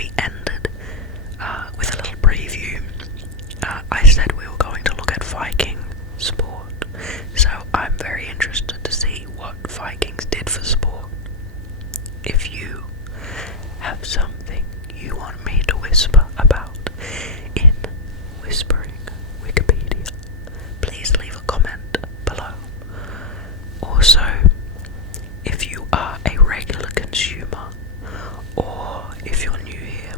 we ended with a little preview. I said we were going to look at Viking sport, so I'm very interested to see what Vikings did for sport. If you have something you want me to whisper about in Whispering Wikipedia, please leave a comment below. Also, if you are a regular consumer, or if you're new here,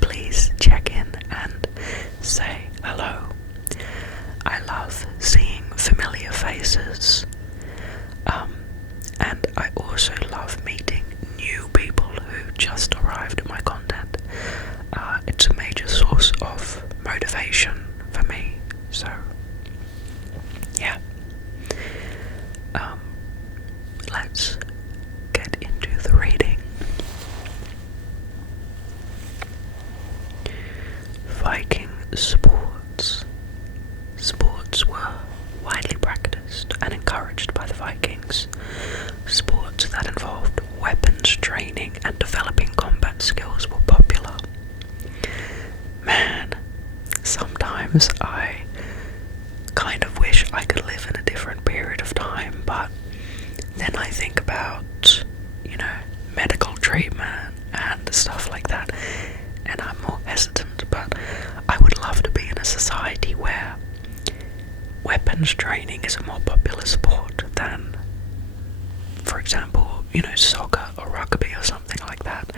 please check in and say hello. I love seeing familiar faces, and I also love meeting new people who just arrived at my content. It's a major source of motivation for me, so yeah. Let's get into the reading. Viking sports. Sports were widely practiced and encouraged by the Vikings. Sports that involved weapons training and developing combat skills were popular. Man, sometimes I kind of wish I could live in a different period of time, but then I think about, medical treatment and stuff like that, and I'm more hesitant, but I would love to be in a society where weapons training is a more popular sport than, for example, soccer or rugby or something like that.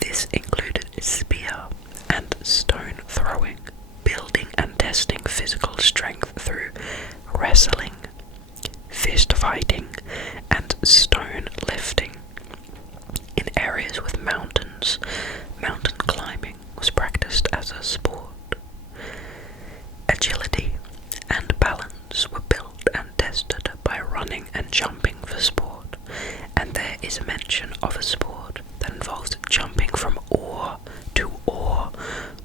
This included spear and stone throwing, building and testing physical strength through wrestling, fist fighting, and stone lifting. In areas with mountains, mountain climbing was practiced as a sport. Agility and balance were built and tested by running and jumping for sport, and there is a mention of a sport that involves jumping from oar to oar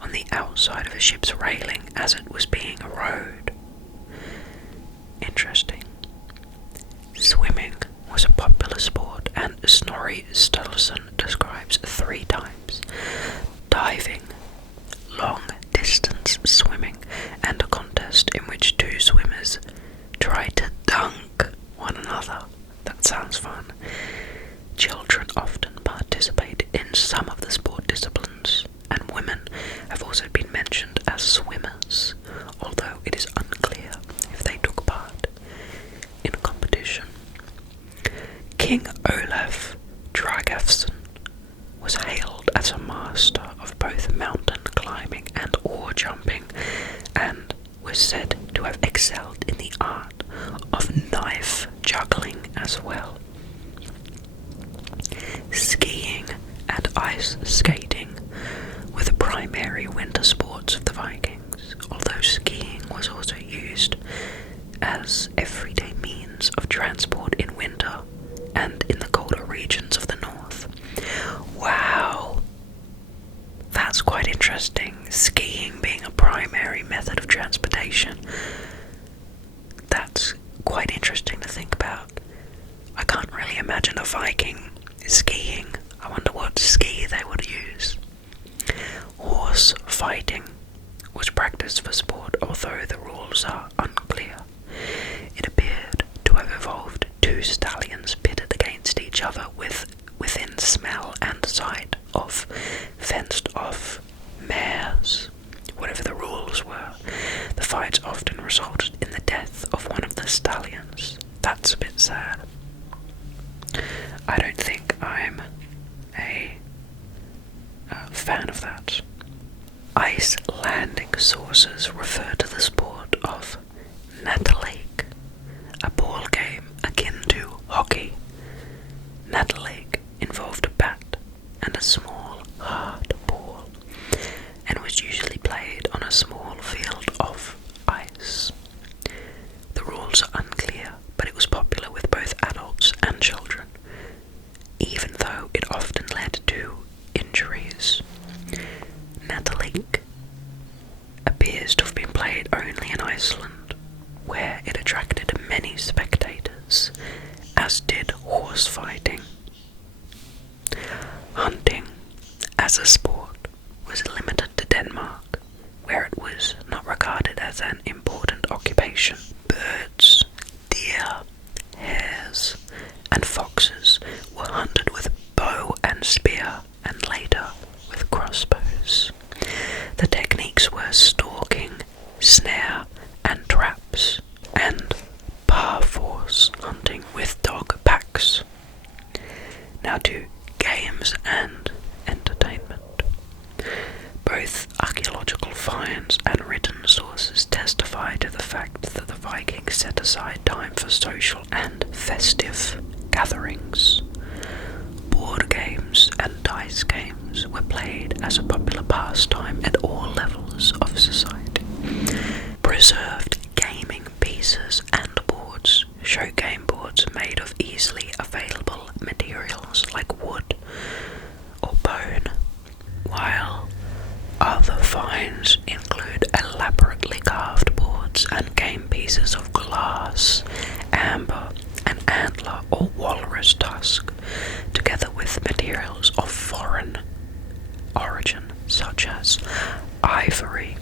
on the outside of a ship's railing as it was being rowed. Interesting. Swimming was a popular sport, and Snorri Sturluson describes 3 types: diving, long-distance swimming, and a contest in which 2 swimmers try to dunk one another. That sounds fun. Children often participate in some of the sport disciplines, and women have also been mentioned as swimmers, although it is unclear if they took part in a competition. King Olaf Tryggvason was hailed as a master of both mountain climbing and oar jumping, and was said to have excelled in the art of knife juggling as well. Skiing and ice skating were the primary winter sports of the Vikings, although skiing was also used as everyday means of transport in winter and in the colder regions of the north. Wow! That's quite interesting. Skiing being a primary method of transportation. That's quite interesting to think about. I can't really imagine a Viking skiing. I wonder what ski they would use. Horse fighting was practiced for sport, although the rules are unclear. It appeared to have evolved 2 stallions pitted against each other within smell and sight of fenced-off mares. Whatever the rules were, the fights often resulted in the death of one of the stallions. That's a bit sad. I don't think I'm a fan of that. Icelandic sources refer to the sport of Natalake, a ball game akin to hockey. Natalake involved a bat and a small, hard ball, and was usually played on a small field of ice. The rules are unclear, but it was popular with both adults and children, even though it often led to injuries. Natalake appears to have been played only in Iceland, where it attracted many spectators, as did horse fighting. as a sport was limited to Denmark, where it was not regarded as an important occupation. Birds, deer, hares, and foxes were hunted with bow and spear, and later with crossbows. The techniques were stalking, snare, and traps, and par-force hunting with dog packs. Now to games and entertainment. Both archaeological finds and written sources testify to the fact that the Vikings set aside time for social and festive gatherings. Board games and dice games were played as a popular pastime at all levels of society. Preserved gaming pieces and boards show game boards made of easily available materials like wood or bone, while other finds include elaborately carved boards and game pieces of glass, amber, and antler or walrus tusk, together with materials of foreign origin such as ivory.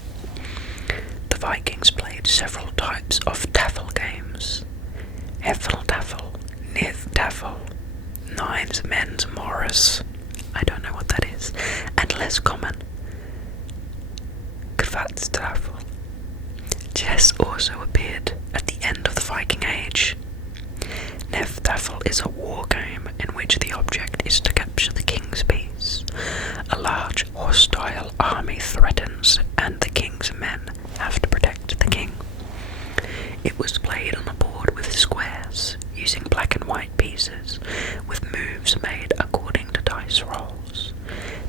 The Vikings played several types of taffel games: Heffeltaffel, Nithtaffel, Nines Men's Morris, I don't know what that is, and less common, Kvatstaffel. Chess also appeared at the end of the Viking Age. Nithtaffel is a war game in which the object is to capture the king's peace. A large hostile army threatens, and the king's men have to protect the king. It was played on a board with squares, using black and white pieces, with moves made according to dice rolls.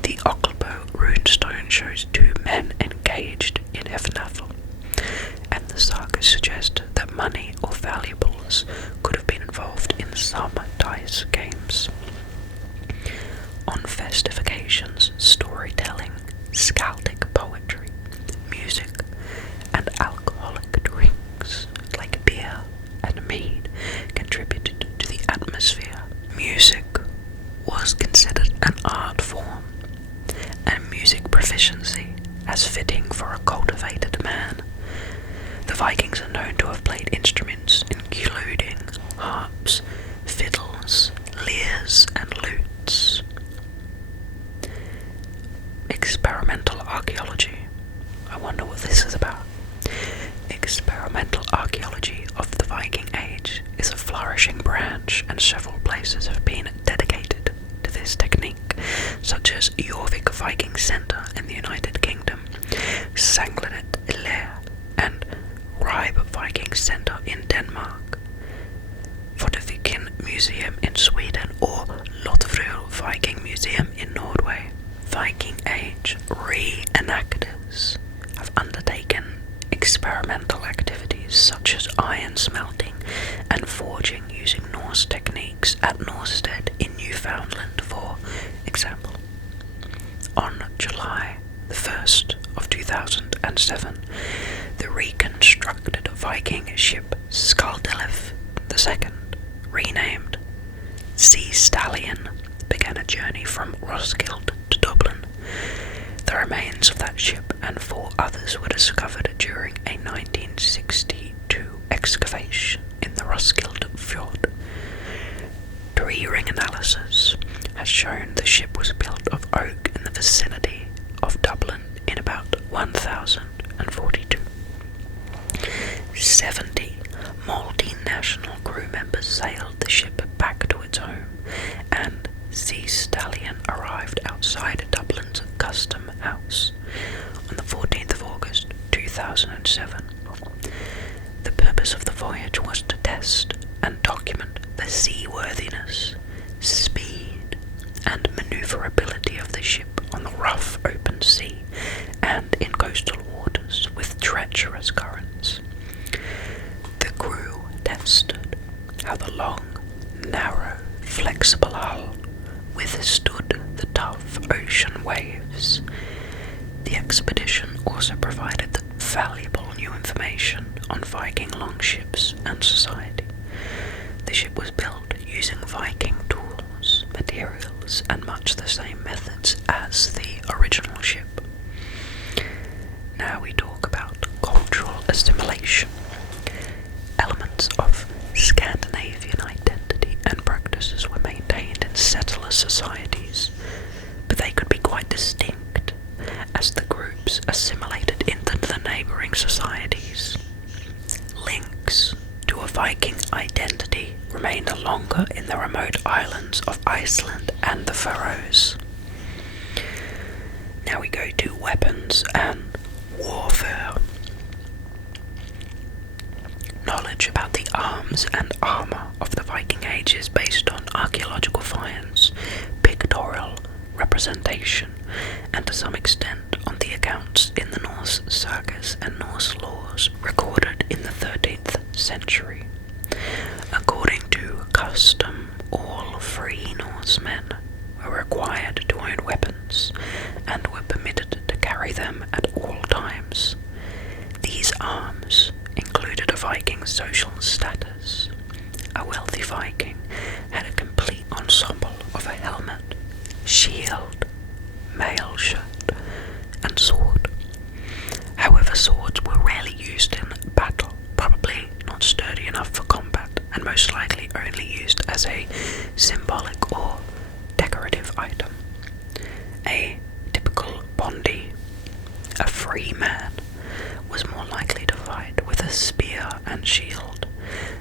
The Ockelbo runestone shows two men engaged in Hefnaffel, and the sagas suggest that money or valuables could have been involved in some dice games. On festive occasions, storytelling, skaldic poetry, music, and alcoholic drinks like beer and mead contributed to the atmosphere. Music was considered an art form, and music proficiency as fitting for a cultivated man. The Vikings are known to have played instruments including harps, fiddles, lyres, and lutes. Experimental archaeology. I wonder what this is about. Experimental archaeology of the Viking Age is a flourishing branch, and several places have been dedicated to this technique, such as Jorvik Viking Centre in the United Kingdom, Sanglenet Lair, and Ribe Viking Centre in Denmark, Forteviken Museum in Sweden, or Lottefrøl Viking Museum in Norway. Viking Age reenactors have undertaken experimental activities such as iron smelting and forging using Norse techniques at Norstead in Newfoundland, for example. On July the 1st of 2007, the reconstructed Viking ship Skaldelev II, renamed Sea Stallion, began a journey from Roskilde to Dublin. The remains of that ship and 4 others were discovered during a 1962 excavation in the Roskilde Fjord. Tree-ring analysis has shown the ship was built of oak in the vicinity of Dublin in about 1042. 70 multinational crew members sailed the ship back to its home, and Sea Stallion arrived outside Dublin's Custom House on the 14th of August 2007. The purpose of the voyage was to test and document the seaworthiness, speed, and maneuverability of the ship on the rough open sea and in coastal waters with treacherous currents. The crew tested how the long, narrow, flexible hull withstood the tough ocean waves. The expedition also provided valuable new information on Viking longships and society. The ship was built using Viking tools, materials, and much the same methods as the original ship. Now we talk about cultural assimilation. Elements of Scandinavian identity and practices were maintained in settler societies, but they could be quite distinct as the groups assimilated into the neighbouring societies. Links to a Viking identity remained longer in the remote islands of Iceland and the Faroes. Now we go to weapons and warfare. Knowledge about the arms and armour of the Viking Age is based on archaeological finds, pictorial representation, and to some extent on the accounts in the Norse sagas and Norse laws recorded in the 13th century. According to custom, all free Norsemen were required to own weapons and were permitted to carry them at all times. These arms included a Viking's social status. A wealthy Viking had a complete ensemble of a helmet, shield, mail shirt, and sword. However, swords were rarely used in battle, probably not sturdy enough for combat, and most likely only used as a symbolic or decorative item. A typical bondi, a free man, was more likely to fight with a spear and shield,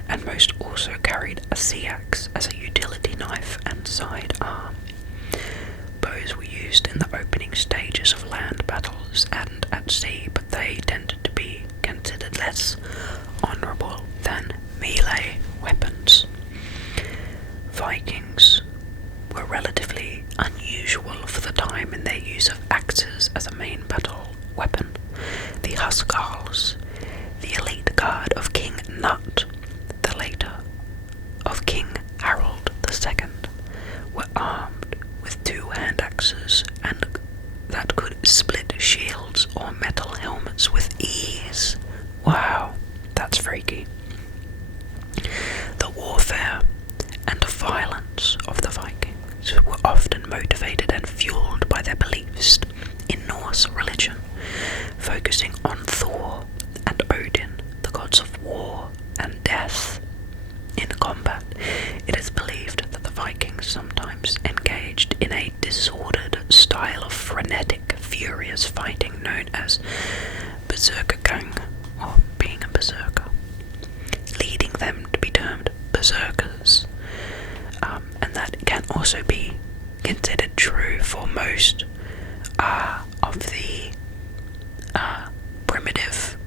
and most also carried a sea axe as a utility knife and sidearm. Bows were used in the opening stages of land battles and at sea, but they tended to be considered less honourable than melee weapons. Vikings were relatively unusual for the time in their use of axes as a main battle weapon. The Huskarls, the elite guard of King Nut, the later of King Harold II, were armed with two hand axes and that could split shields or metal helmets with ease. Wow, that's freaky. The warfare and violence of the Vikings were often motivated and fueled by their beliefs in Norse religion, focusing on Thor and Odin, the gods of war and death. In combat, it is believed that the Vikings sometimes engaged in a disordered style of frenetic, furious fighting known as berserkergang, or being a berserker, leading them to be termed berserkers. And that can also be considered true for most of the primitive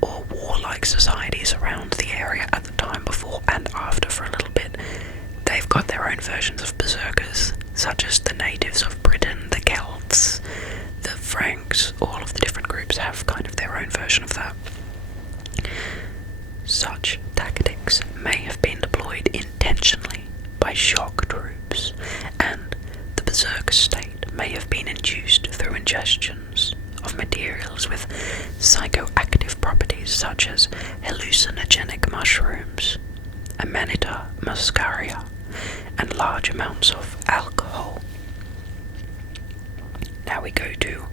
or warlike societies around the area at the time before and after. For a little bit, they've got their own versions of berserkers, such as the natives of Britain, the Celts, the Franks. All of the different groups have kind of their own version of that. Such tactics may have been deployed intentionally by shock troops, and the berserker state may have been induced through ingestions of materials with psychoactive properties such as hallucinogenic mushrooms, Amanita muscaria, and large amounts of alcohol. Now we go to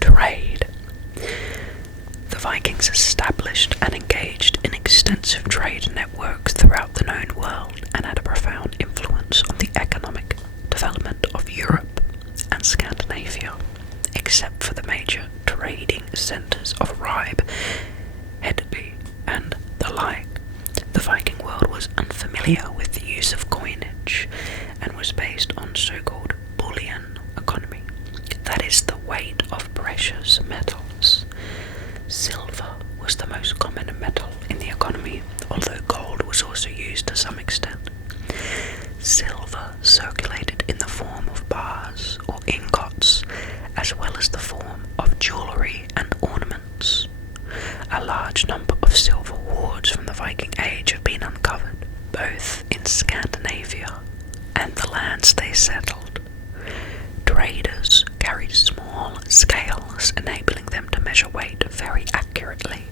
trade. The Vikings established and engaged in extensive trade networks throughout the known world and had a profound influence on the economic development of Europe and Scandinavia, except for the major trading centres of Ribe, Hedeby, and the like. The Viking world was unfamiliar with the use of coinage and was based on so-called bullion economy, that is, the weight of precious metals. Silver was the most common metal in the economy, although gold was also used to some extent. Silver circulated in the form of bars or ingots, as well as the form of jewellery and ornaments. A large number of silver hoards from the Viking Age have been uncovered, both in Scandinavia and the lands they settled. Traders carried small scales, enabling them to measure weight very accurately,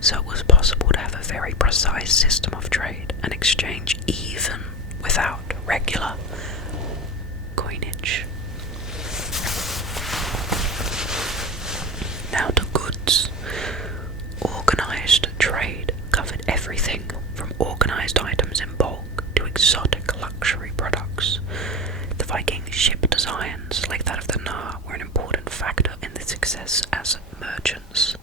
so it was possible to have a very precise system of trade and exchange even without regular coinage. specialized items in bulk to exotic luxury products. The Viking ship designs, like that of the Nar, were an important factor in their success as merchants.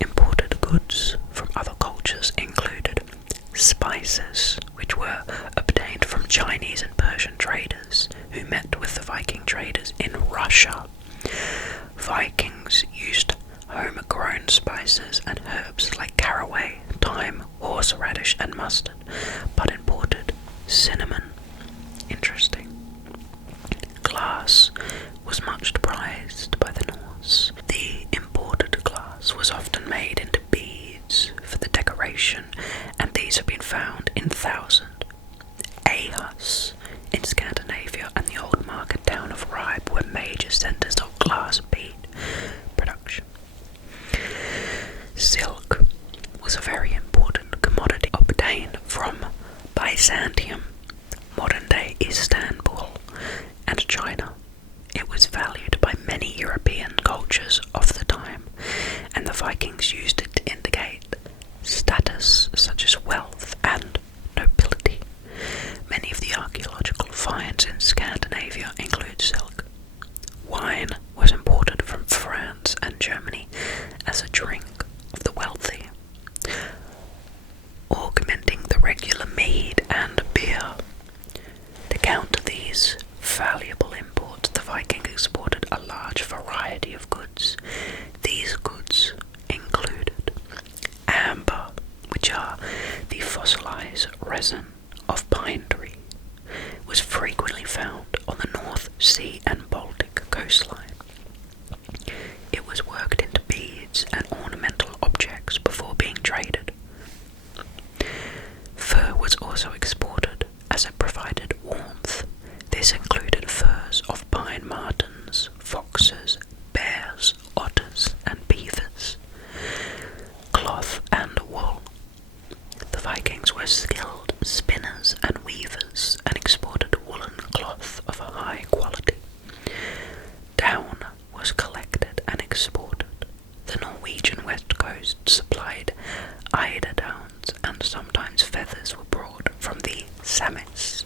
Imported goods from other cultures included spices, which were obtained from Chinese and Persian traders who met with the Viking traders in Russia. Vikings used homegrown spices and herbs like caraway, thyme, horseradish and mustard, but imported cinnamon. Interesting. Glass was much prized by the Norse. The imported glass was often made into beads for the decoration, and these have been found in thousands. Aarhus in Scandinavia and the old market town of Ribe were major centres of glass bead production. Silk was a very important commodity obtained from Byzantium, modern-day Istanbul, and China. It was valued by many European cultures of the time, and the Vikings used it to indicate status such as wealth and nobility. Many of the archaeological finds in Scandinavia include silk. Wine was imported from France and Germany as a drink of the wealthy, augmenting the regular mead and beer. To counter these valuable imports, the Vikings exported a large variety of goods. These goods included amber, which are the fossilized resin of pine tree, was frequently found on the North Sea and Baltic coastline. It was worked into beads and ornamental objects before being traded. Fur was also exported as it provided warmth. This included furs of pine martens, foxes, bears, otters, and beavers. Cloth and wool. The Vikings were skilled spinners and weavers and exported woolen cloth of a high quality. Down was collected and exported. The Norwegian west coast supplied eider downs, and sometimes feathers were brought from the Samis.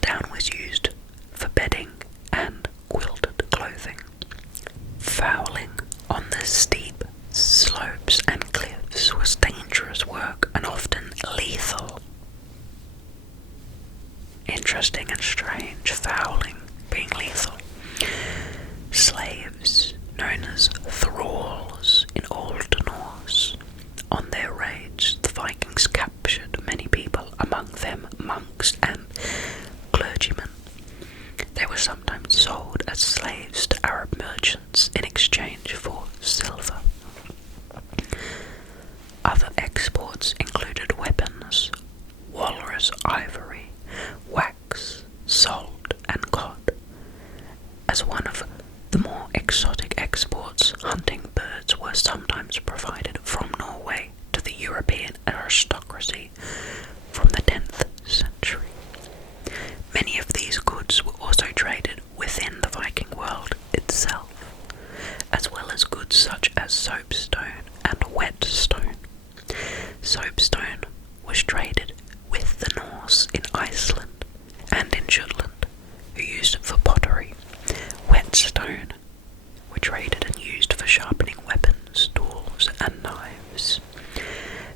Down was used for bedding and quilted clothing. Fowling on the steep slopes and cliffs was dangerous work and often lethal. Interesting and strange, fowling being lethal. Slaves, known as thralls in Old Norse. On their raids, the Vikings captured many people, among them monks and clergymen. They were sometimes sold as slaves to Arab merchants in exchange for silver. Other exports included weapons, walrus ivory, wax, salt, and cod. As one of the more exotic exports, hunting birds were sometimes provided from Norway to the European aristocracy from the 10th century. Many of these goods were also traded within the Viking world itself, as well as goods such as soapstone and whetstone. Soapstone was traded with the Norse in Iceland and in Jutland, who used it for pottery. Whetstone were traded and used for sharpening weapons, tools, and knives.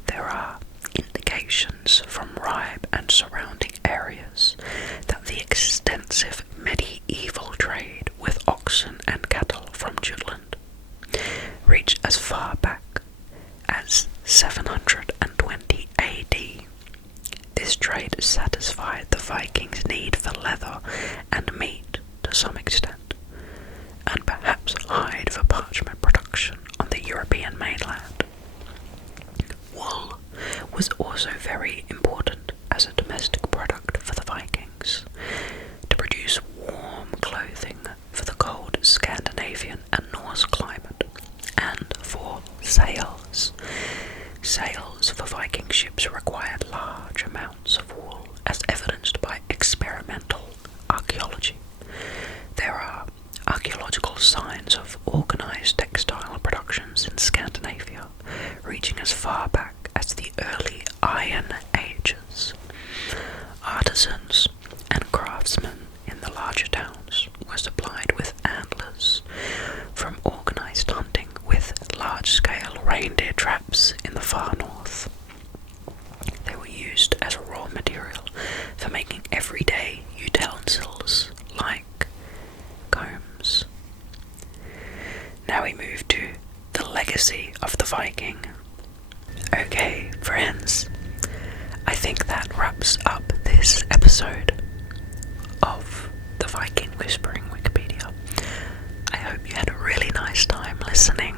There are indications from Ribe and surrounding areas that the extensive medieval trade with oxen and cattle from Jutland reached as far back as 720 AD. This trade satisfied the Vikings' need for leather and meat to some extent, and perhaps hide for parchment production on the European mainland. Wool was also very important as a domestic product for the Vikings, to produce warm clothing for the cold Scandinavian and Norse climate, and for sails. Sails for Viking ships required large amounts of wool, as evidenced by experimental archaeology. There are archaeological signs of organized textile productions in Scandinavia, reaching as far back as the early Iron Age. we move to the legacy of the Viking. Okay, friends, I think that wraps up this episode of the Viking Whispering Wikipedia. I hope you had a really nice time listening.